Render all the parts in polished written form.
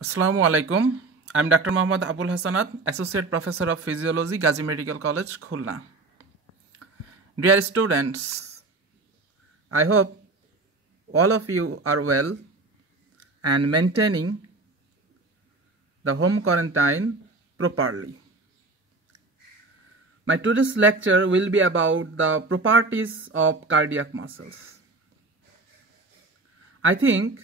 Assalamu alaikum. I'm Dr. Mohammad Abul Hasanat, Associate Professor of Physiology, Gazi Medical College, Khulna. Dear students, I hope all of you are well and maintaining the home quarantine properly. My today's lecture will be about the properties of cardiac muscles. I think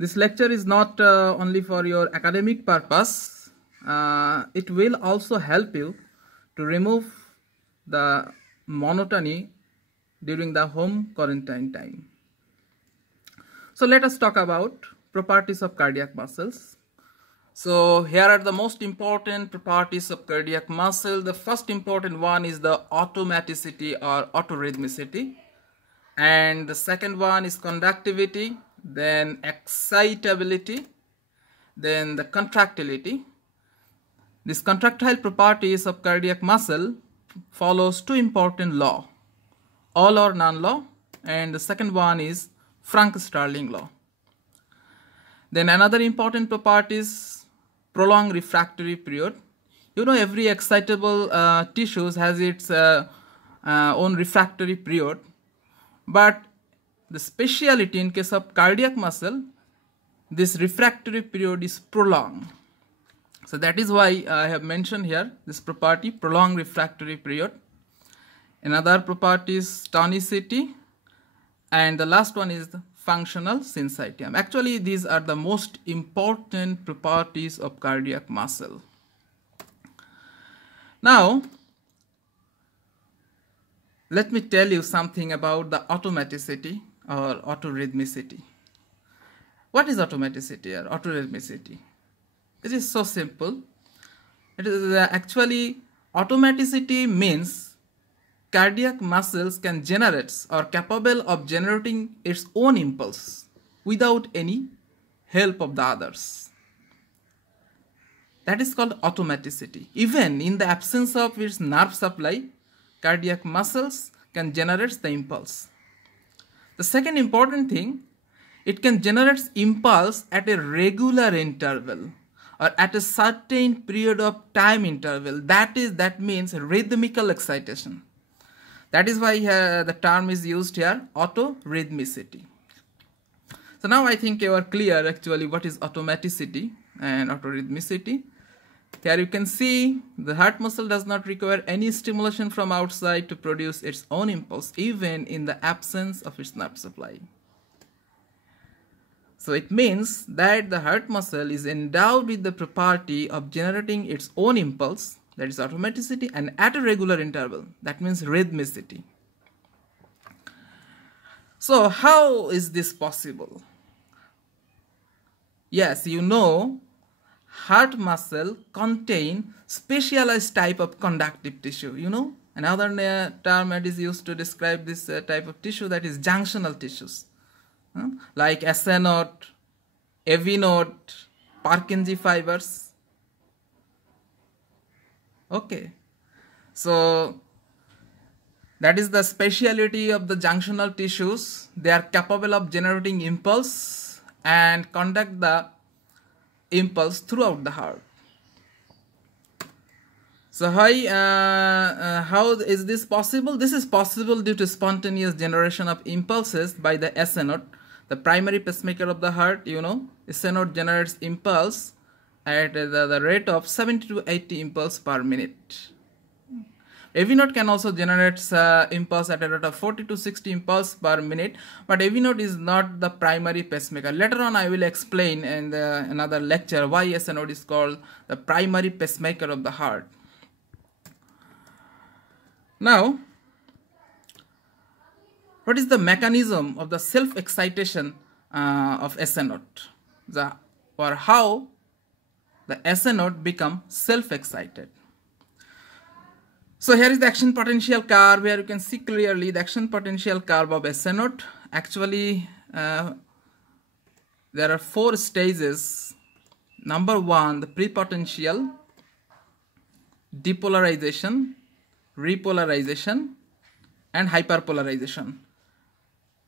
this lecture is not only for your academic purpose, it will also help you to remove the monotony during the home quarantine time. So let us talk about properties of cardiac muscles. So here are the most important properties of cardiac muscle. The first important one is the automaticity or autorhythmicity, and the second one is conductivity, then excitability, then the contractility. These contractile properties of cardiac muscle follows two important law, all or none law, and the second one is Frankstarling law. Then another important property is prolonged refractory period. You know, every excitable tissues has its own refractory period, but the speciality in case of cardiac muscle, this refractory period is prolonged. So that is why I have mentioned here this property, prolonged refractory period. Another property is tonicity, and the last one is the functional syncytium. Actually, these are the most important properties of cardiac muscle. Now, let me tell you something about the automaticity or autorhythmicity. What is automaticity or autorhythmicity? It is so simple. It is actually automaticity means cardiac muscles can generate or capable of generating its own impulse without any help of the others. That is called automaticity. Even in the absence of its nerve supply, cardiac muscles can generate the impulse. The second important thing, it can generate impulse at a regular interval or at a certain period of time interval. That means rhythmical excitation. That is why the term is used here, autorhythmicity. So now I think you are clear actually what is automaticity and autorhythmicity. Here you can see the heart muscle does not require any stimulation from outside to produce its own impulse, even in the absence of its nerve supply. So it means that the heart muscle is endowed with the property of generating its own impulse, that is automaticity, and at a regular interval, that means rhythmicity. So how is this possible? Yes, you know, heart muscle contain specialized type of conductive tissue. You know, another term that is used to describe this type of tissue, that is junctional tissues, like S.A-node, A-node, Purkinje fibers. Okay, so that is the speciality of the junctional tissues. They are capable of generating impulse and conduct the impulse throughout the heart. So how is this possible? This is possible due to spontaneous generation of impulses by the S.A-node, the primary pacemaker of the heart. You know, S.A-node generates impulse at the rate of 70 to 80 impulse per minute. A-node can also generate impulse at a rate of 40 to 60 impulse per minute, but A-node is not the primary pacemaker. Later on I will explain in another lecture why S.A-node is called the primary pacemaker of the heart. Now, what is the mechanism of the self-excitation of S.A-node, or how the S.A-node become self-excited? So here is the action potential curve, where you can see clearly the action potential curve of S.A-node. Actually, there are 4 stages. Number 1, the prepotential, depolarization, repolarization, and hyperpolarization.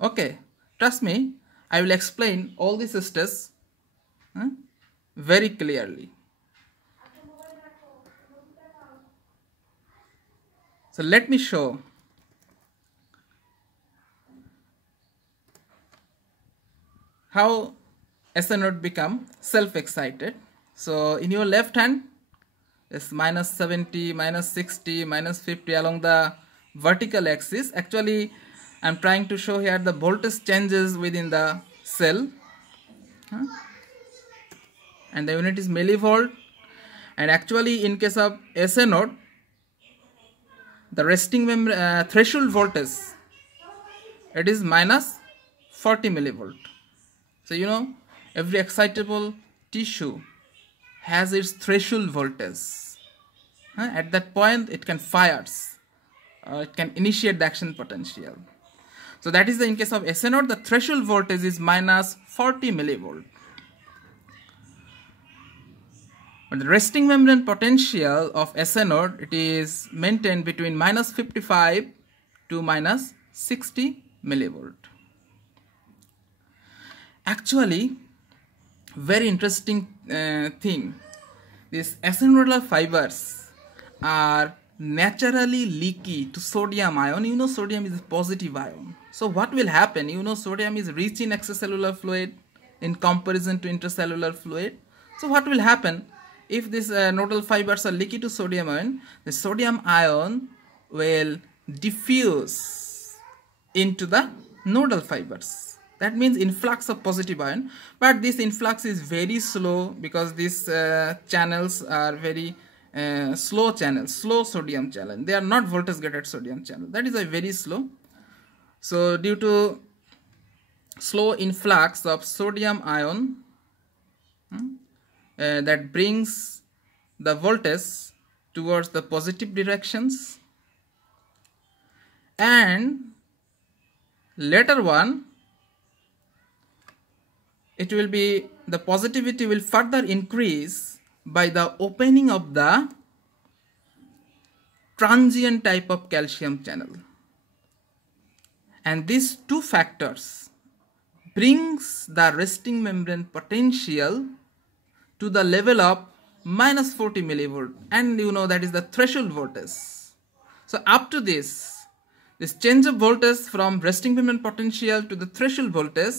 Okay, trust me, I will explain all these stages very clearly. So let me show how S.A-node become self-excited. So in your left hand is minus 70, minus 60, minus 50 along the vertical axis. Actually, I'm trying to show here the voltage changes within the cell, and the unit is millivolt. And actually, in case of S.A-node, the resting threshold voltage, it is minus 40 millivolt. So you know, every excitable tissue has its threshold voltage. At that point, it can fires, it can initiate the action potential. So that is the in case of S.A-node, the threshold voltage is minus 40 millivolt. But the resting membrane potential of S.A-node, it is maintained between minus 55 to minus 60 millivolt. Actually, very interesting thing, these S.A-nodal fibers are naturally leaky to sodium ion. You know, sodium is a positive ion. So what will happen? You know, sodium is rich in extracellular fluid in comparison to intracellular fluid. So what will happen if these nodal fibers are leaky to sodium ion? The sodium ion will diffuse into the nodal fibers. That means influx of positive ion, but this influx is very slow because these channels are very slow channels, slow sodium channel. They are not voltage gated sodium channel. That is a very slow. So due to slow influx of sodium ion, that brings the voltage towards the positive directions, and later one, it will be, the positivity will further increase by the opening of the transient type of calcium channel. And these two factors brings the resting membrane potential to the level of minus 40 millivolt, and you know that is the threshold voltage. So up to this change of voltage from resting membrane potential to the threshold voltage,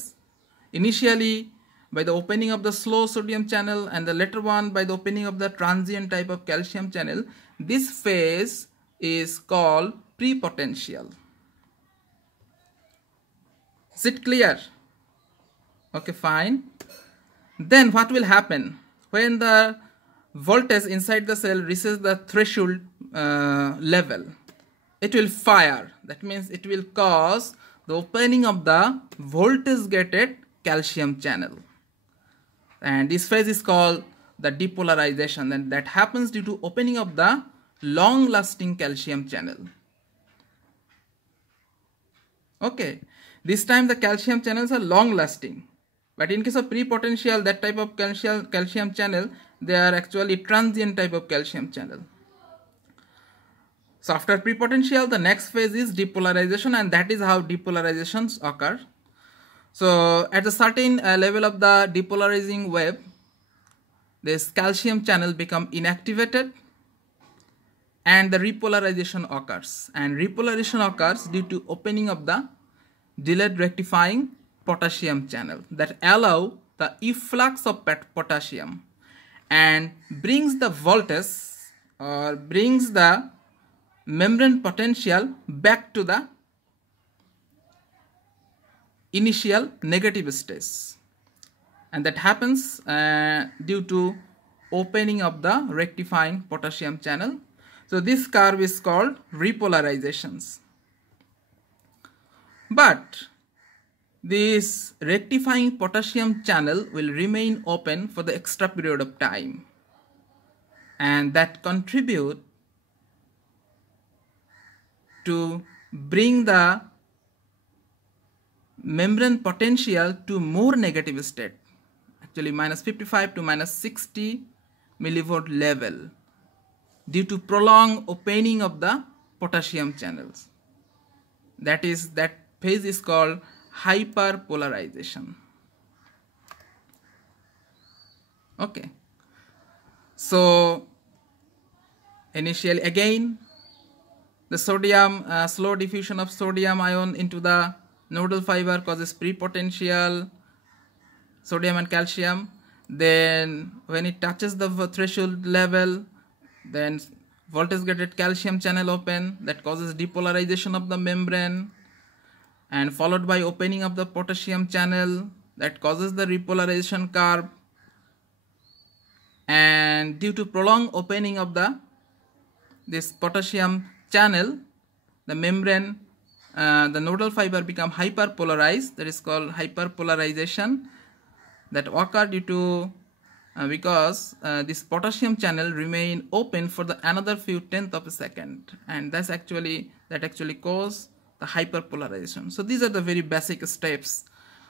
initially by the opening of the slow sodium channel and the later one by the opening of the transient type of calcium channel, this phase is called prepotential. Is it clear? Okay, fine. Then what will happen when the voltage inside the cell reaches the threshold level? It will fire. That means it will cause the opening of the voltage gated calcium channel, and this phase is called the depolarization, and that happens due to opening of the long lasting calcium channel. Okay, this time the calcium channels are long lasting, but in case of prepotential, that type of calcium channel, they are actually transient type of calcium channel. So after prepotential, the next phase is depolarization, and that is how depolarizations occur. So at a certain level of the depolarizing wave, this calcium channel become inactivated and the repolarization occurs. And repolarization occurs due to opening of the delayed rectifying potassium channel that allow the efflux of potassium and brings the voltage or brings the membrane potential back to the initial negative stage, and that happens due to opening of the rectifying potassium channel. So this curve is called repolarizations. But this rectifying potassium channel will remain open for the extra period of time, and that contribute to bring the membrane potential to more negative state, actually minus 55 to minus 60 millivolt level, due to prolonged opening of the potassium channels. That phase is called hyperpolarization. Okay, so initially again the sodium slow diffusion of sodium ion into the nodal fiber causes prepotential sodium and calcium. Then when it touches the threshold level, then voltage gated calcium channel open, that causes depolarization of the membrane, and followed by opening of the potassium channel, that causes the repolarization curve. And due to prolonged opening of this potassium channel, the membrane, the nodal fiber become hyperpolarized, that is called hyperpolarization, that occur due to because this potassium channel remain open for the another few tenth of a second, and that actually cause the hyperpolarization. So these are the very basic steps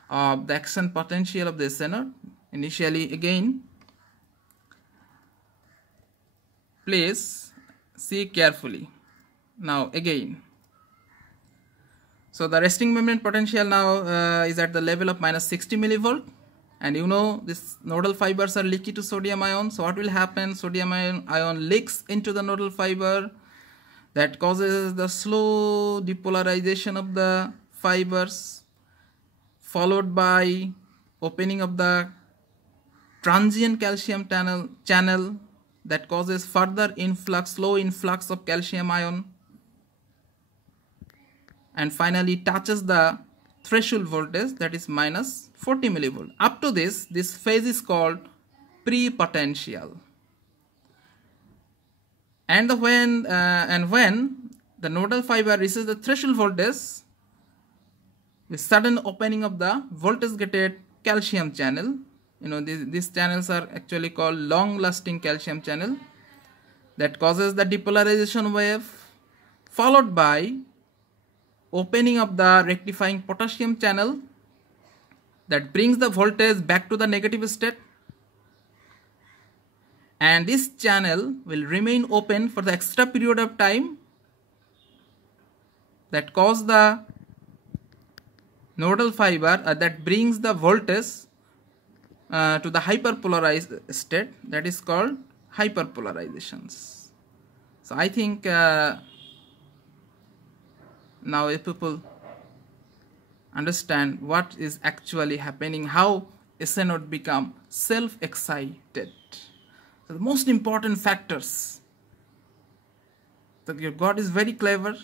of the action potential of the S.A-node. Initially, again, please see carefully. Now again, so the resting membrane potential now is at the level of minus 60 millivolt, and you know this nodal fibers are leaky to sodium ion. So what will happen? Sodium ion leaks into the nodal fiber, that causes the slow depolarization of the fibers, followed by opening of the transient calcium channel, that causes further slow influx of calcium ion, and finally touches the threshold voltage, that is minus 40 millivolt. Up to this phase is called prepotential. And when the nodal fiber reaches the threshold voltage, the sudden opening of the voltage gated calcium channel, you know, these channels are actually called long lasting calcium channel, that causes the depolarization wave, followed by opening of the rectifying potassium channel, that brings the voltage back to the negative state, and this channel will remain open for the extra period of time, that cause the nodal fiber that brings the voltage to the hyperpolarized state, that is called hyperpolarizations. So I think now if people understand what is actually happening, how S.A-node become self-excited. So the most important factors, that your God is very clever,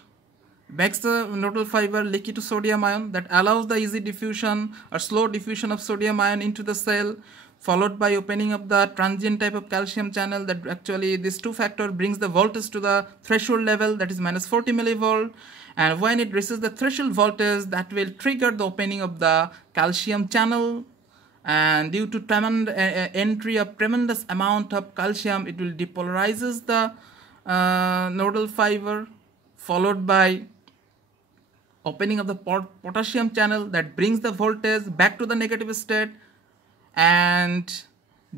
makes the nodal fiber leaky to sodium ion, that allows the easy diffusion or slow diffusion of sodium ion into the cell, followed by opening of the transient type of calcium channel, that actually this two factor brings the voltage to the threshold level, that is minus 40 millivolt. And when it reaches the threshold voltage, that will trigger the opening of the calcium channel, and due to entry of tremendous amount of calcium, it will depolarizes the nodal fiber, followed by opening of the potassium channel, that brings the voltage back to the negative state. And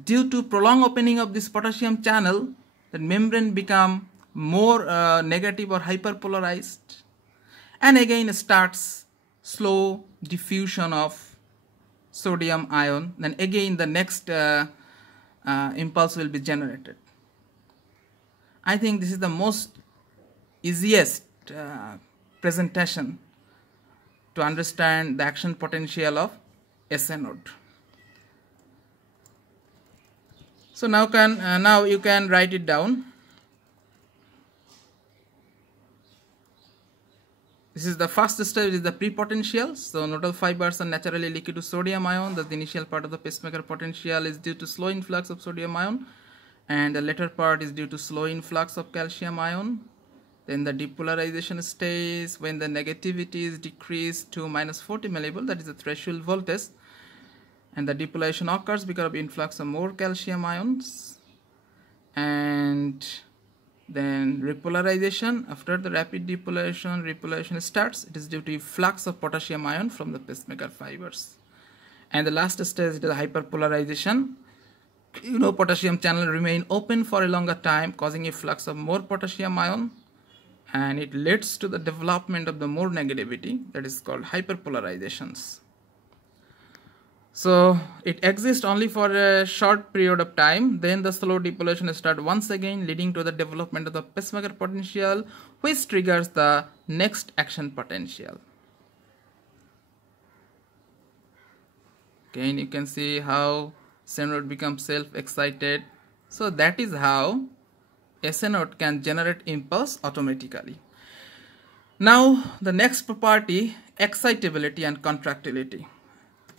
due to prolonged opening of this potassium channel, the membrane become more negative or hyperpolarized, and again starts slow diffusion of sodium ion. Then again the next impulse will be generated. I think this is the most easiest presentation to understand the action potential of S.A-node. So now you can write it down. This is the first step, is the prepotential. So nodal fibers are naturally leaky to sodium ion. The initial part of the pacemaker potential is due to slow influx of sodium ion, and the later part is due to slow influx of calcium ion. Then the depolarization stays when the negativity is decreased to minus 40 millivolt, that is the threshold voltage, and the depolarization occurs because of influx of more calcium ions. And then repolarization, after the rapid repolarization starts, it is due to flux of potassium ion from the pacemaker fibers. And the last stage is the hyperpolarization. You know, potassium channel remain open for a longer time, causing a flux of more potassium ion, and it leads to the development of the more negativity, that is called hyperpolarizations. So it exists only for a short period of time, then the slow depolation starts once again, leading to the development of the pacemaker potential, which triggers the next action potential. Again, you can see how S.A-node becomes self-excited. So that is how S.A-node can generate impulse automatically. Now the next property, excitability and contractility.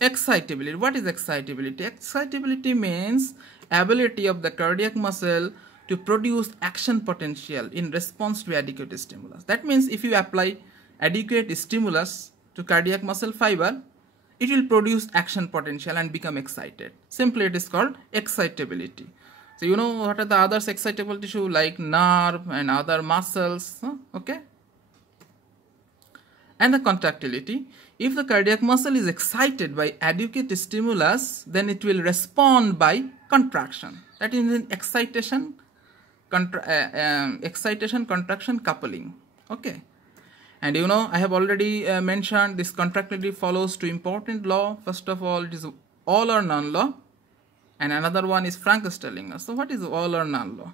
Excitability. What is excitability? Excitability means ability of the cardiac muscle to produce action potential in response to adequate stimulus. That means if you apply adequate stimulus to cardiac muscle fiber, it will produce action potential and become excited. Simply it is called excitability. So you know what are the other excitable tissue like nerve and other muscles, okay? And the contractility. If the cardiac muscle is excited by adequate stimulus, then it will respond by contraction. That is an excitation, contraction coupling. Okay. And you know, I have already mentioned this contractility follows two important law. First of all, it is all or none law, and another one is Frankstarling Law. So what is all or none law?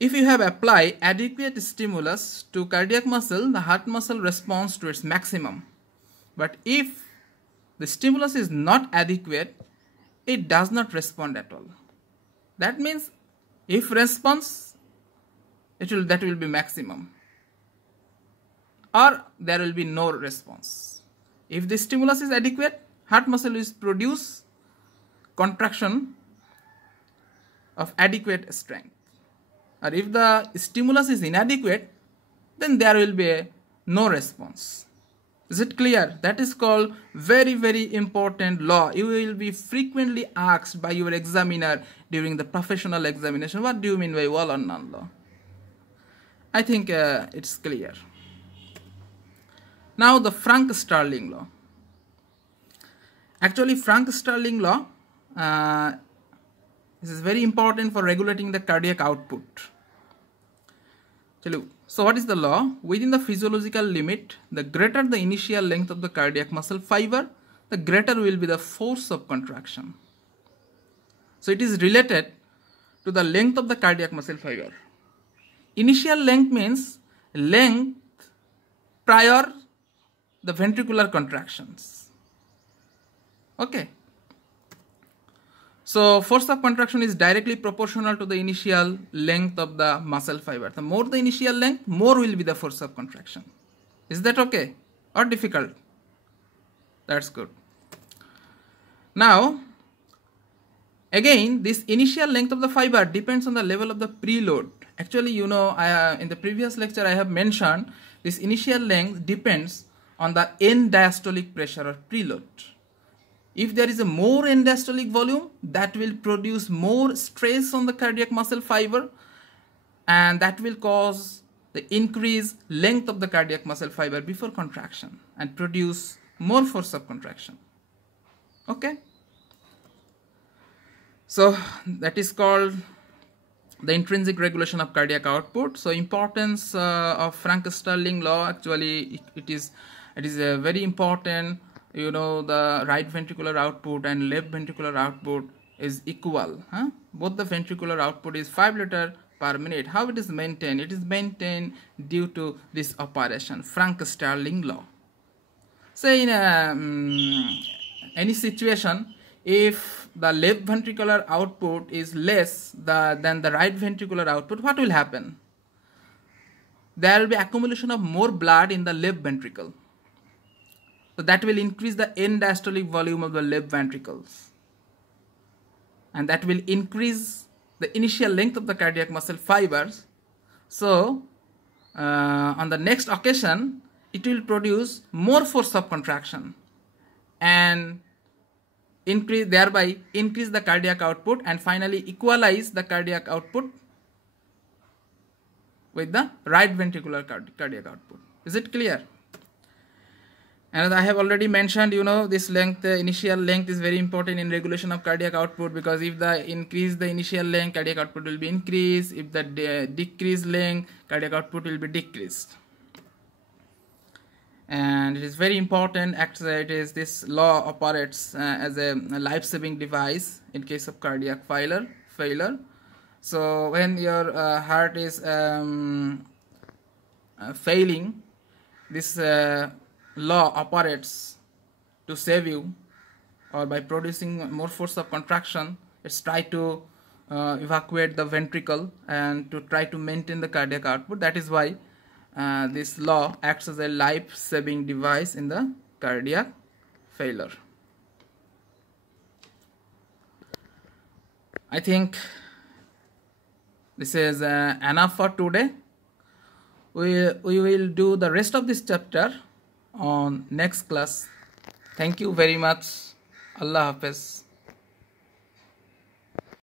If you have applied adequate stimulus to cardiac muscle, the heart muscle responds to its maximum. But if the stimulus is not adequate, it does not respond at all. That means if response, that will be maximum, or there will be no response. If the stimulus is adequate, heart muscle will produce contraction of adequate strength. Or if the stimulus is inadequate, then there will be no response. Is it clear? That is called very, very important law. You will be frequently asked by your examiner during the professional examination, what do you mean by all or none law? I think it's clear. Now the Frankstarling Law. Actually, Frankstarling Law this is very important for regulating the cardiac output. So what is the law? Within the physiological limit, the greater the initial length of the cardiac muscle fiber, the greater will be the force of contraction. So it is related to the length of the cardiac muscle fiber. Initial length means length prior the ventricular contractions. Okay. So force of contraction is directly proportional to the initial length of the muscle fiber. The more the initial length, more will be the force of contraction. Is that okay or difficult? That's good. Now, again, this initial length of the fiber depends on the level of the preload. Actually, you know, in the previous lecture I have mentioned this initial length depends on the end diastolic pressure or preload. If there is a more end diastolic volume, that will produce more stress on the cardiac muscle fiber, and that will cause the increased length of the cardiac muscle fiber before contraction and produce more force of contraction. Okay. So that is called the intrinsic regulation of cardiac output. So importance of Frankstarling Law, actually it is very important. You know, the right ventricular output and left ventricular output is equal. Both the ventricular output is 5 liters per minute. How it is maintained? It is maintained due to this operation, Frankstarling Law. Say in any situation, if the left ventricular output is less than the right ventricular output, what will happen? There will be accumulation of more blood in the left ventricle. So that will increase the end diastolic volume of the left ventricles, and that will increase the initial length of the cardiac muscle fibers. So on the next occasion, it will produce more force of contraction and thereby increase the cardiac output and finally equalize the cardiac output with the right ventricular cardiac output. Is it clear? And I have already mentioned, you know, this length, initial length is very important in regulation of cardiac output, because if the increase the initial length, cardiac output will be increased. If the decrease length, cardiac output will be decreased. and it is very important. Actually, this law operates as a life-saving device in case of cardiac failure. So when your heart is failing, this law operates to save you, or by producing more force of contraction, it's try to evacuate the ventricle and to try to maintain the cardiac output. That is why this law acts as a life-saving device in the cardiac failure. I think this is enough for today. We will do the rest of this chapter on next class. Thank you very much. Allah Hafiz.